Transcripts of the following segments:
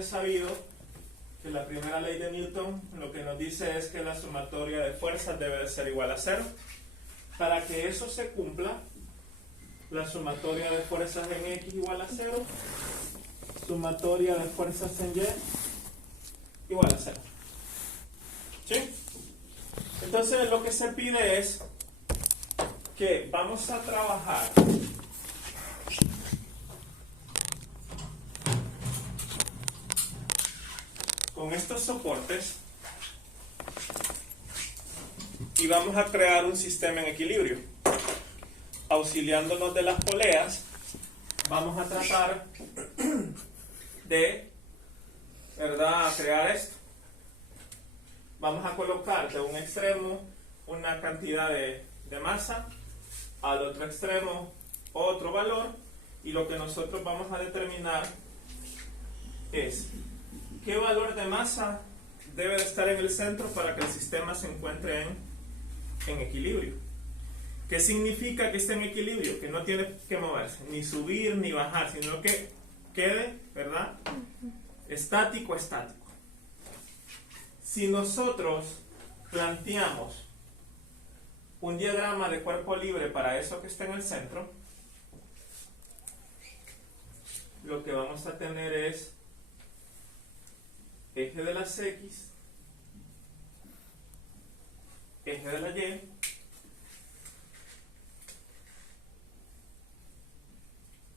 es sabido que la primera ley de Newton lo que nos dice es que la sumatoria de fuerzas debe de ser igual a 0. Para que eso se cumpla, la sumatoria de fuerzas en X igual a 0, sumatoria de fuerzas en Y igual a 0. ¿Sí? Entonces lo que se pide es que vamos a trabajar con estos soportes y vamos a crear un sistema en equilibrio. Auxiliándonos de las poleas, vamos a tratar de, ¿verdad?, crear esto. Vamos a colocar de un extremo una cantidad de masa, al otro extremo otro valor, y lo que nosotros vamos a determinar es qué valor de masa debe de estar en el centro para que el sistema se encuentre en equilibrio. ¿Qué significa que esté en equilibrio? Que no tiene que moverse, ni subir ni bajar, sino que quede, ¿verdad?, estático, estático. Si nosotros planteamos un diagrama de cuerpo libre para eso que está en el centro, lo que vamos a tener es eje de las X, eje de la Y,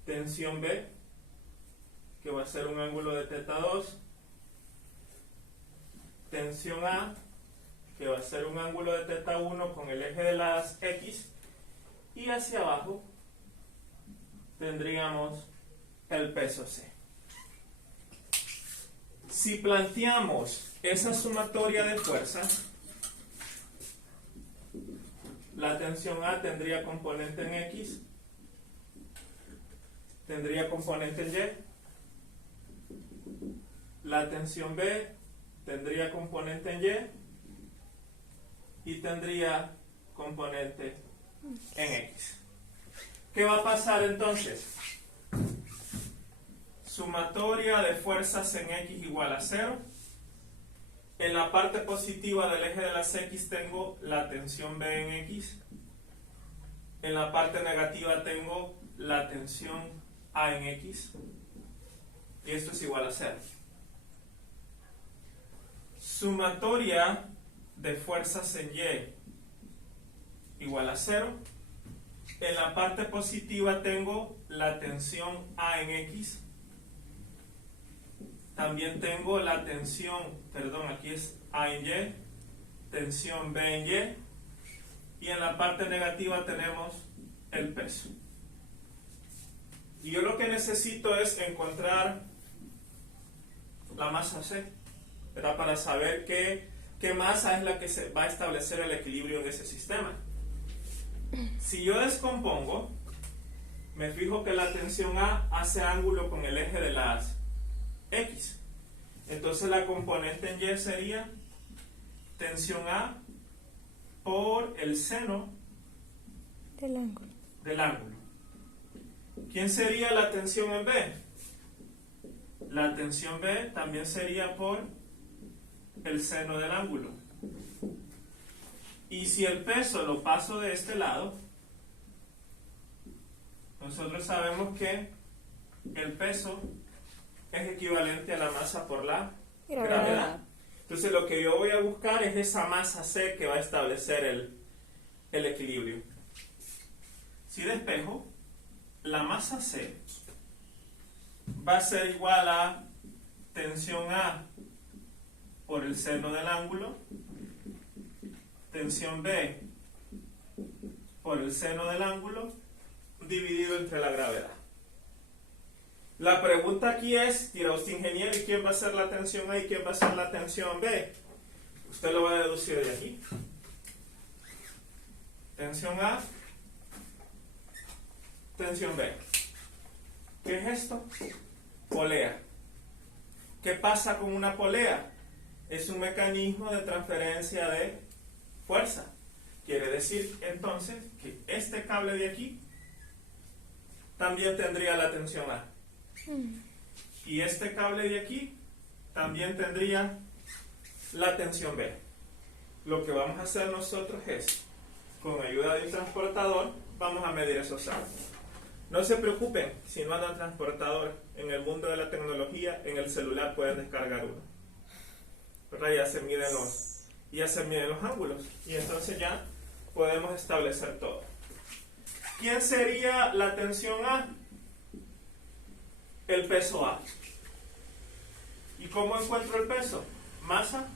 tensión B, que va a ser un ángulo de θ 2, tensión A, que va a ser un ángulo de θ 1 con el eje de las X, y hacia abajo tendríamos el peso C. Si planteamos esa sumatoria de fuerzas, la tensión A tendría componente en X, tendría componente en Y, la tensión B tendría componente en Y tendría componente en X. ¿Qué va a pasar entonces? Sumatoria de fuerzas en X igual a 0. En la parte positiva del eje de las X tengo la tensión B en X. En la parte negativa tengo la tensión A en X. Y esto es igual a 0. Sumatoria de fuerzas en Y igual a 0. En la parte positiva tengo la tensión A en X. También tengo la tensión, aquí es A en Y, tensión B en Y. Y en la parte negativa tenemos el peso. Y yo lo que necesito es encontrar la masa C, ¿verdad?, para saber qué masa es la que se va a establecer el equilibrio en ese sistema. Si yo descompongo, me fijo que la tensión A hace ángulo con el eje de las X. Entonces la componente en Y sería tensión A por el seno del ángulo. ¿Quién sería la tensión en B? La tensión B también sería por el seno del ángulo. Y si el peso lo paso de este lado, nosotros sabemos que el peso es equivalente a la masa por la gravedad. Entonces lo que yo voy a buscar es esa masa C que va a establecer el equilibrio. Si despejo, la masa C va a ser igual a tensión A por el seno del ángulo, tensión B por el seno del ángulo, dividido entre la gravedad. La pregunta aquí es, dirá usted, ingeniero, ¿y quién va a ser la tensión A y quién va a ser la tensión B? Usted lo va a deducir de aquí. Tensión A, tensión B. ¿Qué es esto? Polea. ¿Qué pasa con una polea? Es un mecanismo de transferencia de fuerza. Quiere decir entonces que este cable de aquí también tendría la tensión A. Y este cable de aquí también tendría la tensión B. Lo que vamos a hacer nosotros es, con ayuda de un transportador, vamos a medir esos ángulos. No se preocupen si no andan transportador. En el mundo de la tecnología, en el celular pueden descargar uno. ¿Verdad? Ya se miden los ángulos. Y entonces ya podemos establecer todo. ¿Quién sería la tensión A? El peso A. ¿Y cómo encuentro el peso? Masa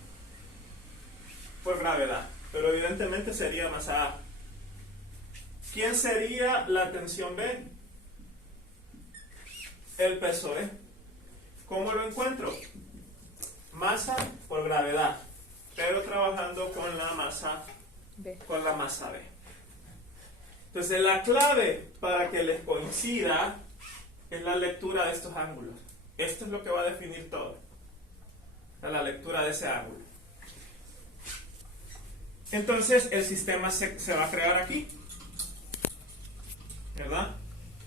por gravedad. Pero evidentemente sería masa A. ¿Quién sería la tensión B? El peso B. ¿Cómo lo encuentro? Masa por gravedad, pero trabajando con la masa B. Entonces la clave para que les coincida es la lectura de estos ángulos. Esto es lo que va a definir todo. La lectura de ese ángulo. Entonces el sistema se va a crear aquí, ¿verdad?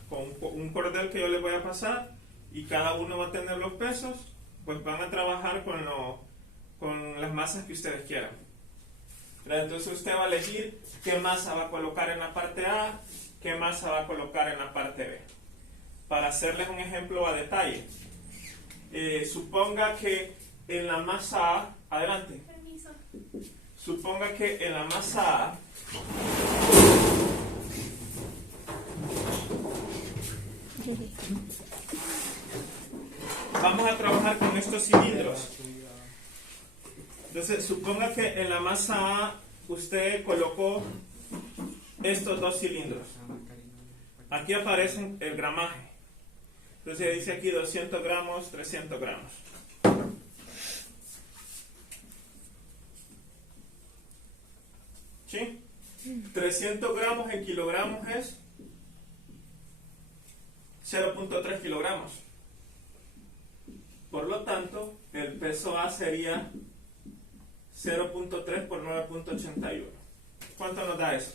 Con un cordel que yo les voy a pasar, y cada uno va a tener los pesos, pues van a trabajar con las masas que ustedes quieran. Entonces usted va a elegir qué masa va a colocar en la parte A, qué masa va a colocar en la parte B. Para hacerles un ejemplo a detalle, suponga que en la masa A, adelante. Permiso. Suponga que en la masa A vamos a trabajar con estos cilindros. Entonces, suponga que en la masa A usted colocó estos dos cilindros. Aquí aparece el gramaje. Entonces dice aquí 200 gramos, 300 gramos. ¿Sí? 300 gramos en kilogramos es 0.3 kilogramos. Por lo tanto, el peso A sería 0.3 por 9.81. ¿Cuánto nos da eso?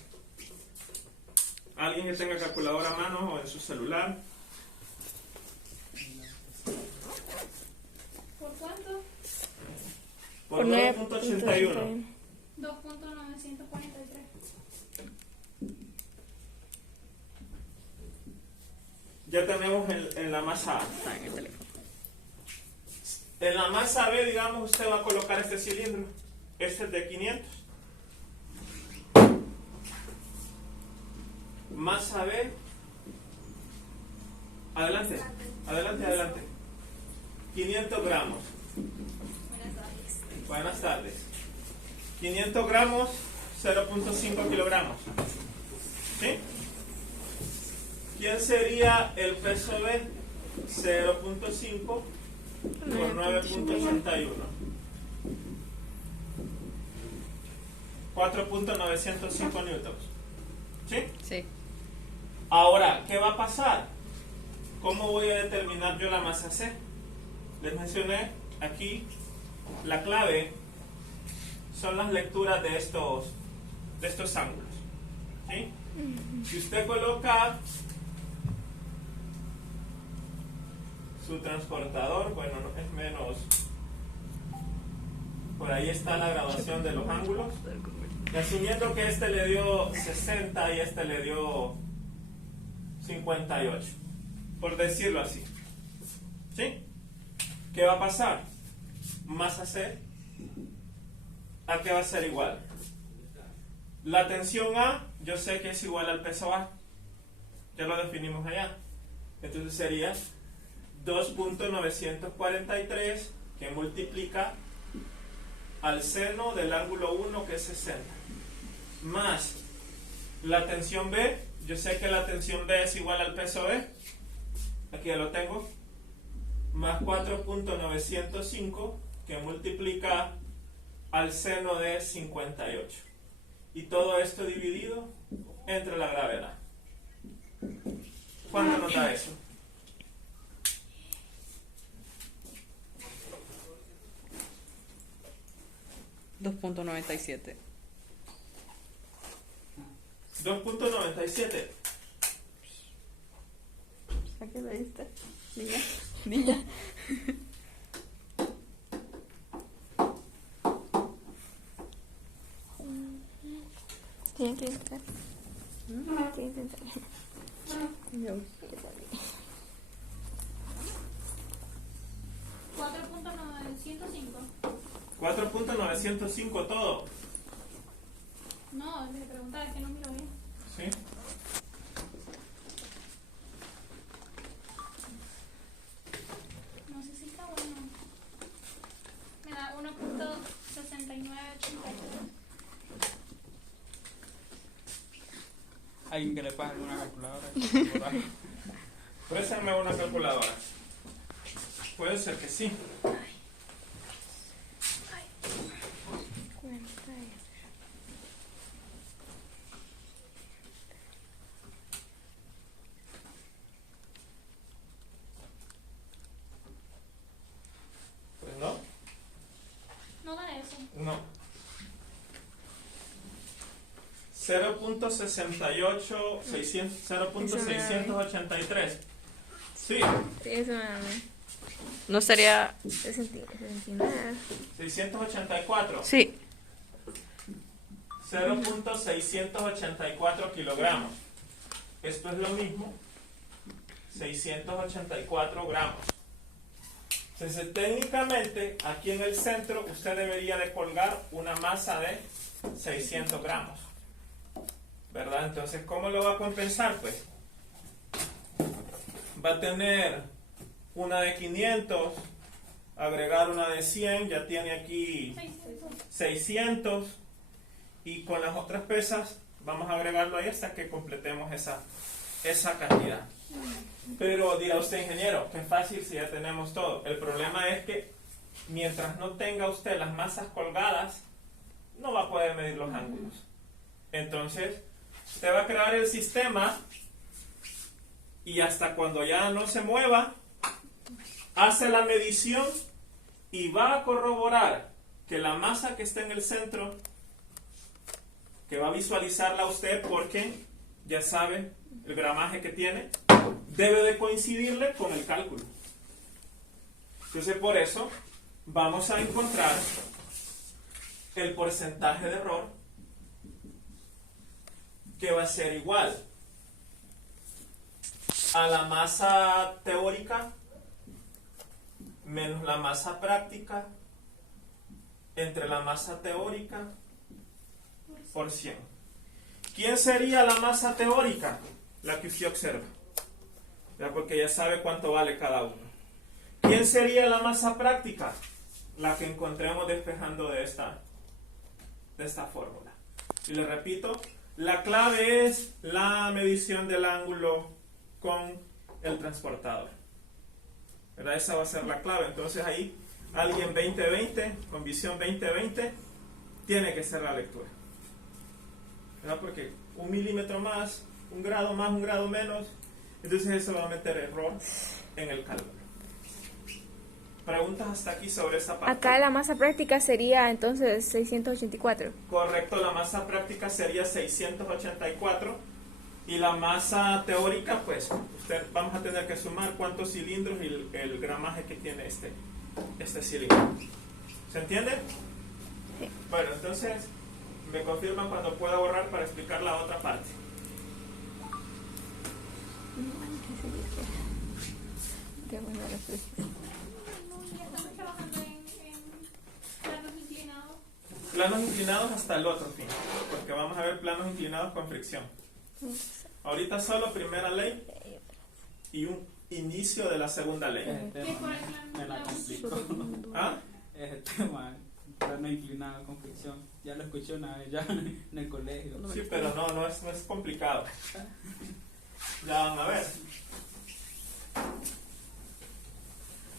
¿Alguien que tenga calculadora a mano o en su celular? ¿Por cuánto? Por 9.81. 2.943. Ya tenemos en la masa A. En la masa B, digamos, usted va a colocar este cilindro. Este es de 500. Masa B. Adelante, adelante, adelante. 500 gramos. Buenas tardes. Buenas tardes. 500 gramos, 0.5 kilogramos. ¿Sí? ¿Quién sería el peso B? 0.5 por 9.81. 4.905 newtons. ¿Sí? Sí. Ahora, ¿qué va a pasar? ¿Cómo voy a determinar yo la masa C? Les mencioné aquí la clave son las lecturas de estos ángulos. ¿Sí? Si usted coloca su transportador, bueno, no, es menos. Por ahí está la graduación de los ángulos. Y asumiendo que este le dio 60 y este le dio 58, por decirlo así. ¿Sí? ¿Qué va a pasar? Masa C, ¿a qué va a ser igual? La tensión A, yo sé que es igual al peso A. Ya lo definimos allá. Entonces sería 2.943 que multiplica al seno del ángulo 1, que es 60. Más la tensión B, yo sé que la tensión B es igual al peso B. Aquí ya lo tengo. Más 4.905 que multiplica al seno de 58. Y todo esto dividido entre la gravedad. ¿Cuánto nos da eso? $2.97. 2.97. ¿A qué le diste? Niña. Niña. Tienen que entrar. Tienen que entrar. No. 4.905. 4.905 todo. No, le preguntaba, es que no miro bien. ¿Sí? No sé si está bueno. Me da 1.6983. Alguien que le pague una calculadora. Préstame una calculadora. Puede ser que sí. Pues no. No da eso. No. 0.683. Sí, Eso no sería 69. 684. Sí. 0.684 kilogramos. Esto es lo mismo. 684 gramos. Entonces, técnicamente, aquí en el centro, usted debería de colgar una masa de 600 gramos. ¿Verdad? Entonces, ¿cómo lo va a compensar? Pues, va a tener una de 500, agregar una de 100, ya tiene aquí 600, y con las otras pesas, vamos a agregarlo ahí hasta que completemos esa cantidad. Pero dirá usted, ingeniero, qué fácil si ya tenemos todo. El problema es que mientras no tenga usted las masas colgadas, no va a poder medir los ángulos. Entonces, usted va a crear el sistema y hasta cuando ya no se mueva, hace la medición y va a corroborar que la masa que está en el centro, que va a visualizarla usted porque ya sabe el gramaje que tiene, debe de coincidirle con el cálculo. Entonces, por eso vamos a encontrar el porcentaje de error, que va a ser igual a la masa teórica menos la masa práctica entre la masa teórica por 100. ¿Quién sería la masa teórica? La que usted observa, ya, porque ya sabe cuánto vale cada uno. ¿Quién sería la masa práctica? La que encontremos despejando de esta fórmula. Y le repito, la clave es la medición del ángulo con el transportador. ¿Verdad? Esa va a ser la clave. Entonces ahí alguien 20-20, con visión 20-20, tiene que ser la lectura. ¿Verdad? Porque 1 milímetro más, 1 grado más, 1 grado menos, entonces eso va a meter error en el cálculo. ¿Preguntas hasta aquí sobre esa parte? Acá la masa práctica sería entonces 684. Correcto, la masa práctica sería 684 y la masa teórica, pues, vamos a tener que sumar cuántos cilindros y el gramaje que tiene este cilindro. ¿Se entiende? Sí. Bueno, entonces, me confirman cuando pueda borrar para explicar la otra parte. Qué buena reflexión. Ya estamos trabajando en planos inclinados. Planos inclinados hasta el otro fin, porque vamos a ver planos inclinados con fricción. Ahorita solo primera ley y un inicio de la segunda ley. ¿Qué es por el plan? Me la complicó. ¿Ah? Ese tema, plano inclinado con fricción. Ya lo escuché una vez ya en el colegio. Sí, pero no es complicado. Ya van a ver.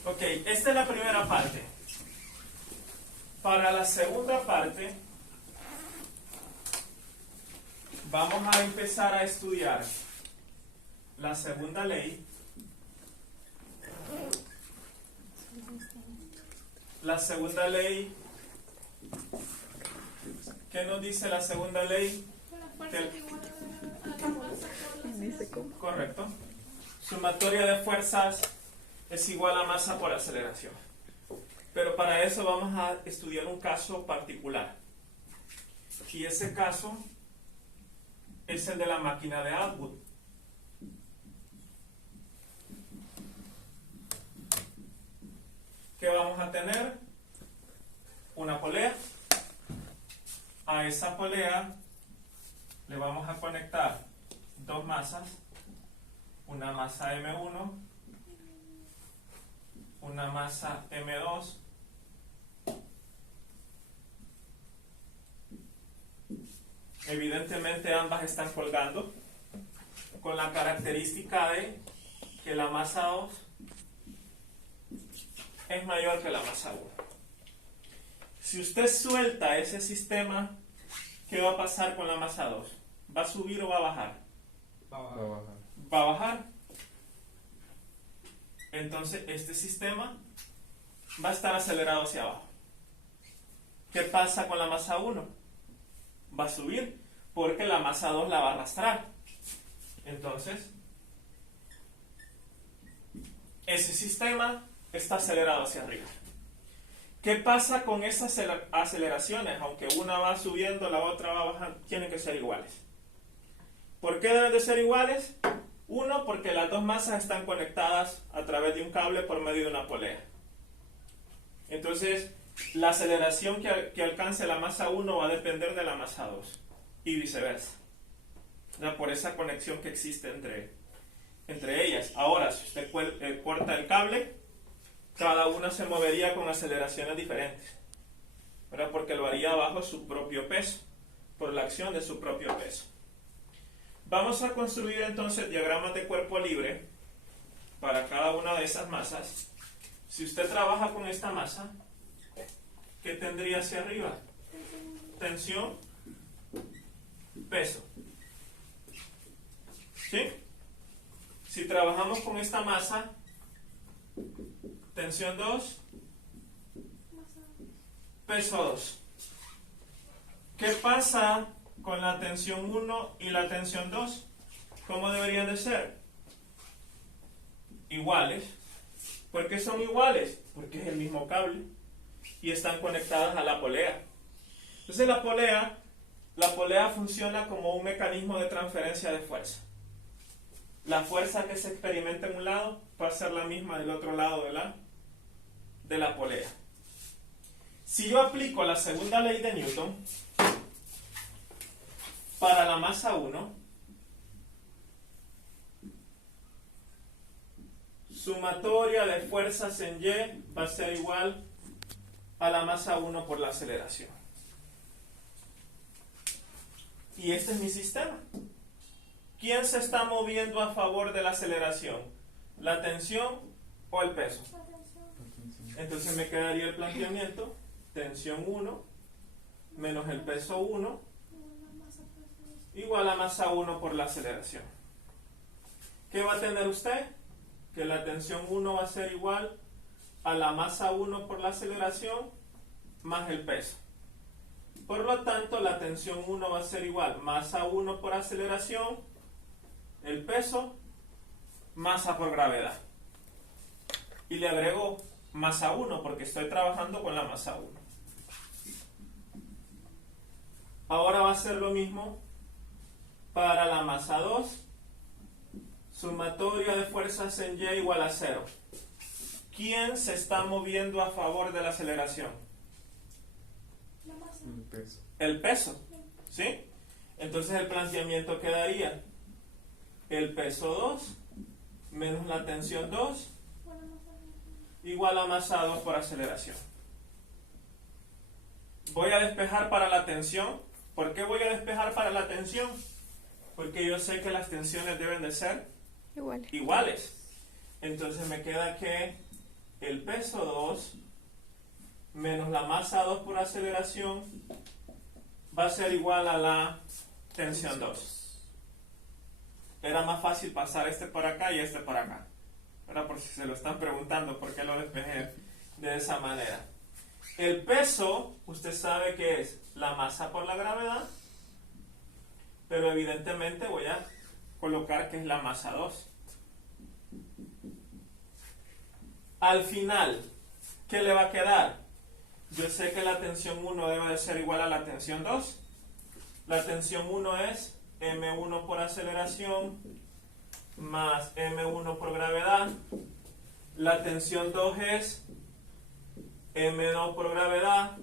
Ok, esta es la primera parte. Para la segunda parte, vamos a empezar a estudiar la segunda ley. La segunda ley, ¿qué nos dice la segunda ley? La fuerza es igual a la fuerza por la aceleración. Correcto. Sumatoria de fuerzas es igual a masa por aceleración. Pero para eso vamos a estudiar un caso particular. Y ese caso es el de la máquina de Atwood. ¿Qué vamos a tener? Una polea. A esa polea le vamos a conectar dos masas, una masa M1, una masa M2, evidentemente ambas están colgando, con la característica de que la masa 2 es mayor que la masa 1. Si usted suelta ese sistema, ¿qué va a pasar con la masa 2? ¿Va a subir o va a bajar? Va a Va a bajar. bajar. Va a bajar. Entonces este sistema va a estar acelerado hacia abajo. ¿Qué pasa con la masa 1? Va a subir porque la masa 2 la va a arrastrar. Entonces ese sistema está acelerado hacia arriba. ¿Qué pasa con esas aceleraciones? Aunque una va subiendo, la otra va bajando, tienen que ser iguales. ¿Por qué deben de ser iguales? Uno, porque las dos masas están conectadas a través de un cable por medio de una polea. Entonces, la aceleración que alcance la masa 1 va a depender de la masa 2 y viceversa. ¿Ya? Por esa conexión que existe entre ellas. Ahora, si usted corta el cable, cada una se movería con aceleraciones diferentes, ¿verdad? Porque lo haría bajo su propio peso, por la acción de su propio peso. Vamos a construir entonces diagramas de cuerpo libre para cada una de esas masas. Si usted trabaja con esta masa, ¿qué tendría hacia arriba? Tensión, peso. ¿Sí? Si trabajamos con esta masa, tensión 2, peso 2. ¿Qué pasa con la tensión 1 y la tensión 2? ¿Cómo deberían de ser? Iguales. ¿Por qué son iguales? Porque es el mismo cable y están conectadas a la polea. Entonces la polea funciona como un mecanismo de transferencia de fuerza. La fuerza que se experimenta en un lado va a ser la misma del otro lado de la polea. Si yo aplico la segunda ley de Newton para la masa 1, sumatoria de fuerzas en Y va a ser igual a la masa 1 por la aceleración. Y este es mi sistema. ¿Quién se está moviendo a favor de la aceleración? ¿La tensión o el peso? Entonces me quedaría el planteamiento: tensión 1 menos el peso 1 igual a masa 1 por la aceleración. ¿Qué va a tener usted? Que la tensión 1 va a ser igual a la masa 1 por la aceleración más el peso. Por lo tanto, la tensión 1 va a ser igual masa 1 por aceleración, el peso, masa por gravedad. Y le agrego masa 1 porque estoy trabajando con la masa 1. Ahora va a ser lo mismo para la masa 2. Sumatoria de fuerzas en Y igual a 0. ¿Quién se está moviendo a favor de la aceleración? El peso. El peso, ¿sí? Entonces el planteamiento quedaría: el peso 2 menos la tensión 2 igual a masa 2 por aceleración. Voy a despejar para la tensión. ¿Por qué voy a despejar para la tensión? Porque yo sé que las tensiones deben de ser iguales. Entonces me queda que el peso 2 menos la masa 2 por aceleración va a ser igual a la tensión 2. Era más fácil pasar este por acá y este por acá. Ahora, por si se lo están preguntando por qué lo despejé de esa manera. El peso, usted sabe que es la masa por la gravedad, pero evidentemente voy a colocar que es la masa 2. Al final, ¿qué le va a quedar? Yo sé que la tensión 1 debe de ser igual a la tensión 2. La tensión 1 es m1 por aceleración más m1 por gravedad. La tensión 2 es m2 por gravedad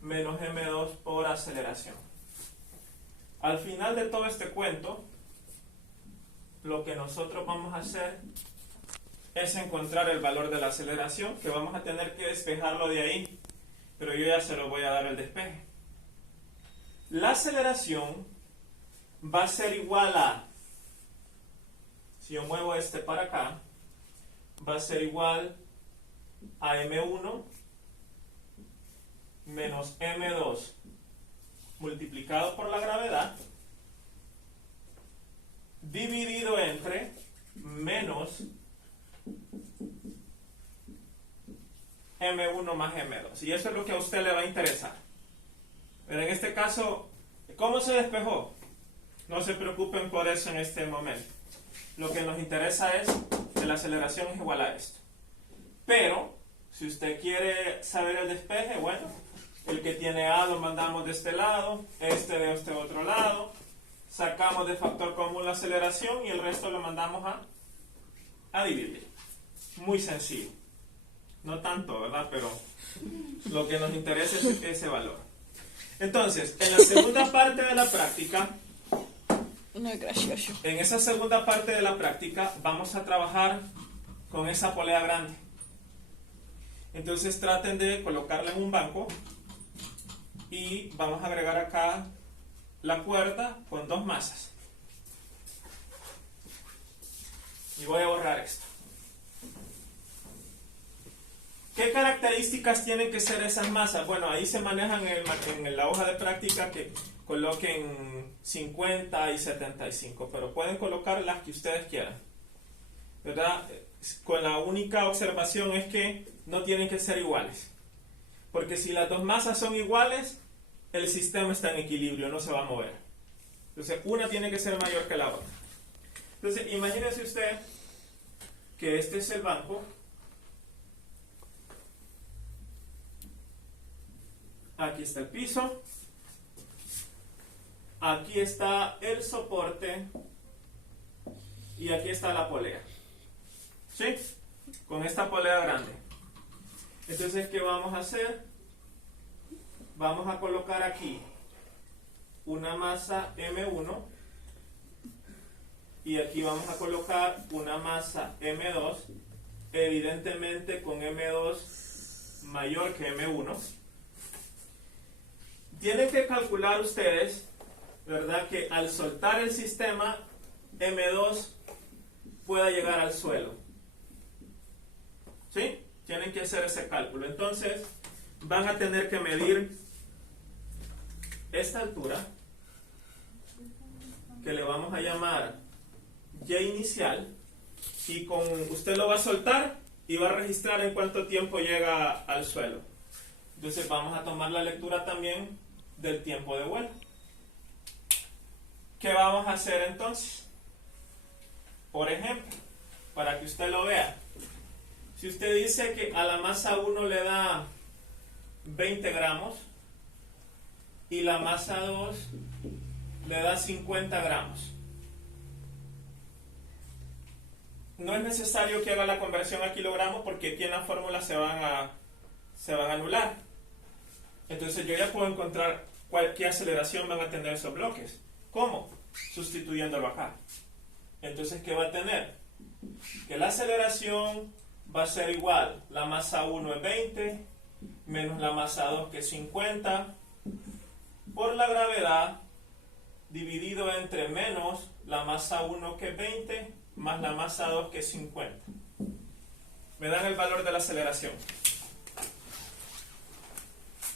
menos m2 por aceleración. Al final de todo este cuento, lo que nosotros vamos a hacer es encontrar el valor de la aceleración, que vamos a tener que despejarlo de ahí, pero yo ya se lo voy a dar el despeje. La aceleración va a ser igual a, si yo muevo este para acá, va a ser igual a m1 menos m2 multiplicado por la gravedad dividido entre menos m1 más m2. Y eso es lo que a usted le va a interesar. Pero en este caso, ¿cómo se despejó? No se preocupen por eso en este momento. Lo que nos interesa es que la aceleración es igual a esto. Pero, si usted quiere saber el despeje, bueno, el que tiene A lo mandamos de este lado, este de este otro lado, sacamos de factor común la aceleración y el resto lo mandamos a dividir. Muy sencillo. No tanto, ¿verdad? Pero lo que nos interesa es ese valor. Entonces, en la segunda parte de la práctica, No es gracioso. en esa segunda parte de la práctica vamos a trabajar con esa polea grande. Entonces traten de colocarla en un banco y vamos a agregar acá la cuerda con dos masas. Y voy a borrar esto. ¿Qué características tienen que ser esas masas? Bueno, ahí se manejan en la hoja de práctica que coloquen 50 y 75, pero pueden colocar las que ustedes quieran, ¿verdad? Con la única observación es que no tienen que ser iguales, porque si las dos masas son iguales, el sistema está en equilibrio, no se va a mover. Entonces, una tiene que ser mayor que la otra. Entonces, imagínense usted que este es el banco. Aquí está el piso. Aquí está el soporte. Y aquí está la polea. ¿Sí? Con esta polea grande. Entonces, ¿qué vamos a hacer? Vamos a colocar aquí una masa M1. Y aquí vamos a colocar una masa M2. Evidentemente con M2 mayor que M1. Tienen que calcular ustedes, ¿verdad?, que al soltar el sistema, M2 pueda llegar al suelo. ¿Sí? Tienen que hacer ese cálculo. Entonces, van a tener que medir esta altura, que le vamos a llamar Y inicial, y usted lo va a soltar y va a registrar en cuánto tiempo llega al suelo. Entonces, vamos a tomar la lectura también del tiempo de vuelo. ¿Qué vamos a hacer entonces? Por ejemplo, para que usted lo vea, si usted dice que a la masa 1 le da 20 gramos y la masa 2 le da 50 gramos, no es necesario que haga la conversión a kilogramos porque aquí en la fórmula se van a anular. Entonces yo ya puedo encontrar qué aceleración van a tener esos bloques. ¿Cómo? Sustituyéndolo acá. Entonces, ¿qué va a tener? Que la aceleración va a ser igual. La masa 1 es 20, menos la masa 2 que es 50, por la gravedad, dividido entre menos la masa 1 que es 20, más la masa 2 que es 50. Me dan el valor de la aceleración.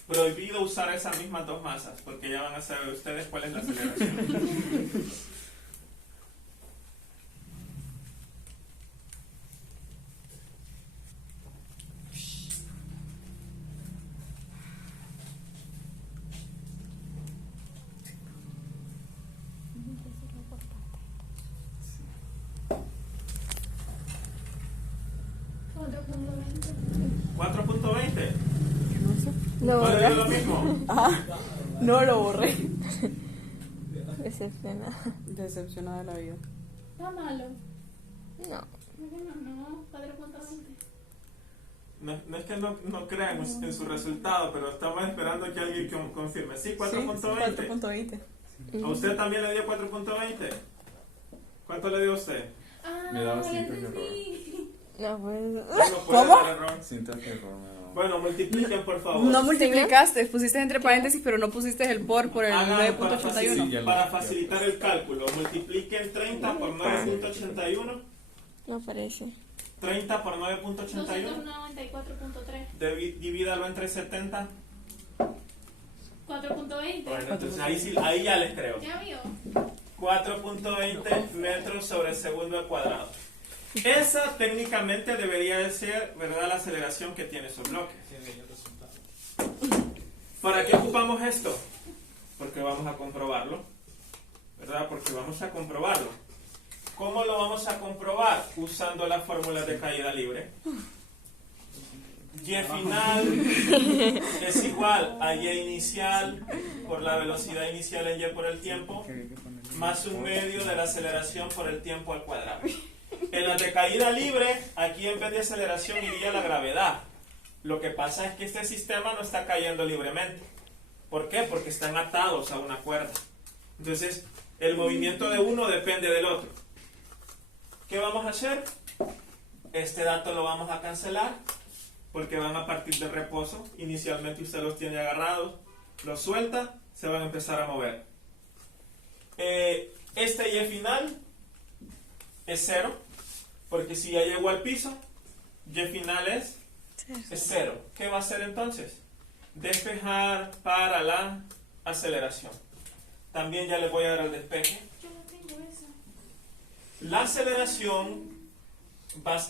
Prohibido usar esas mismas dos masas, porque ya van a saber ustedes cuál es la aceleración. ¿4.20? Lo ¿Cuál es borré. lo mismo? No lo borré. Decepcionada. Decepcionada de la vida. Está malo. No. No, 4.20. No es que no crean en su resultado, pero estamos esperando que alguien confirme. Sí, 4.20. 4.20. ¿A usted también le dio 4.20? ¿Cuánto le dio a usted? Me daba ya 5 entendí. error. No puedo. No puede ¿Cómo? dar error. Siento que error me daba. Bueno, multipliquen por favor. No multiplicaste, pusiste entre paréntesis, pero no pusiste el por el Hagan 9.81. Sí, ya lo- para facilitar el cálculo. Multipliquen 30 por 9.81. No aparece. 30 por 9.81. 294.3. Divídalo entre 70. 4.20. Bueno, entonces ahí ya les creo. Ya vio. 4.20 metros sobre segundo al cuadrado. Esa técnicamente debería de ser, ¿verdad?, la aceleración que tiene su bloque. Sí, ahí el resultado. ¿Para qué ocupamos esto? Porque vamos a comprobarlo, ¿verdad? Porque vamos a comprobarlo. ¿Cómo lo vamos a comprobar? Usando las fórmulas de caída libre. Y final es igual a y inicial por la velocidad inicial en y por el tiempo, más un medio de la aceleración por el tiempo al cuadrado. En las de caída libre, aquí en vez de aceleración iría la gravedad. Lo que pasa es que este sistema no está cayendo libremente. ¿Por qué? Porque están atados a una cuerda. Entonces, el movimiento de uno depende del otro. ¿Qué vamos a hacer? Este dato lo vamos a cancelar porque van a partir del reposo. Inicialmente usted los tiene agarrados, los suelta, se van a empezar a mover. Este y final es 0, porque si ya llegó al piso, y final es 0. ¿Qué va a hacer entonces? Despejar para la aceleración. También ya les voy a dar el despeje. Yo no tengo esa. La aceleración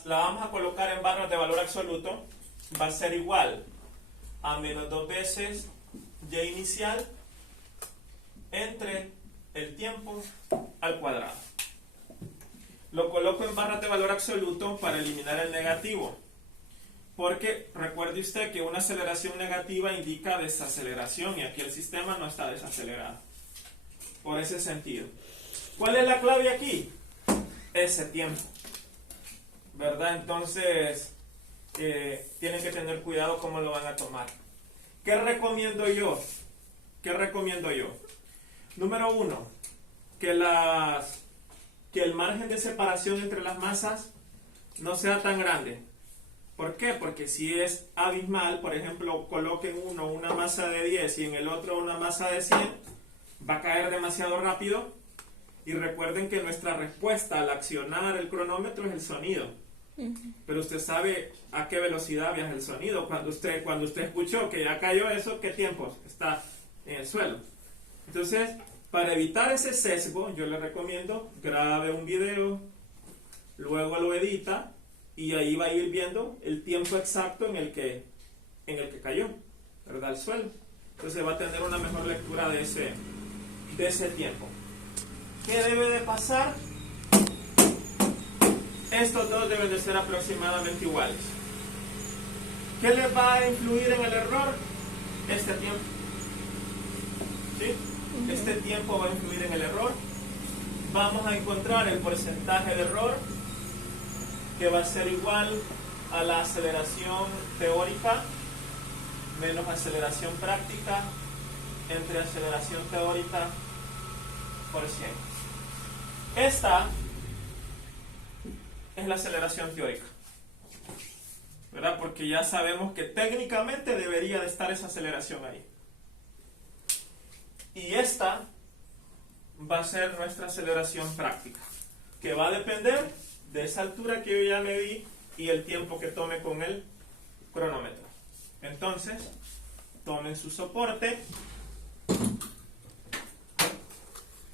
la vamos a colocar en barras de valor absoluto. Va a ser igual a menos 2 veces y inicial entre el tiempo al cuadrado. Lo coloco en barras de valor absoluto para eliminar el negativo. Porque recuerde usted que una aceleración negativa indica desaceleración y aquí el sistema no está desacelerado. Por ese sentido. ¿Cuál es la clave aquí? Ese tiempo. ¿Verdad? Entonces, tienen que tener cuidado cómo lo van a tomar. ¿Qué recomiendo yo? ¿Qué recomiendo yo? Número 1, que el margen de separación entre las masas no sea tan grande. ¿Por qué? Porque si es abismal, por ejemplo, coloquen uno una masa de 10 y en el otro una masa de 100, va a caer demasiado rápido. Y recuerden que nuestra respuesta al accionar el cronómetro es el sonido. Pero usted sabe a qué velocidad viaja el sonido. Cuando usted escuchó que ya cayó eso, ¿qué tiempo está en el suelo? Entonces, para evitar ese sesgo, yo le recomiendo grabe un video, luego lo edita y ahí va a ir viendo el tiempo exacto en el que cayó, ¿verdad? El suelo. Entonces va a tener una mejor lectura de ese tiempo. ¿Qué debe de pasar? Estos dos deben de ser aproximadamente iguales. ¿Qué les va a influir en el error? Este tiempo. ¿Sí? Este tiempo va a influir en el error. Vamos a encontrar el porcentaje de error que va a ser igual a la aceleración teórica menos aceleración práctica entre aceleración teórica por 100. Esta es la aceleración teórica, ¿verdad? Porque ya sabemos que técnicamente debería de estar esa aceleración ahí. Y esta va a ser nuestra aceleración práctica, que va a depender de esa altura que yo ya medí y el tiempo que tome con el cronómetro. Entonces, tomen su soporte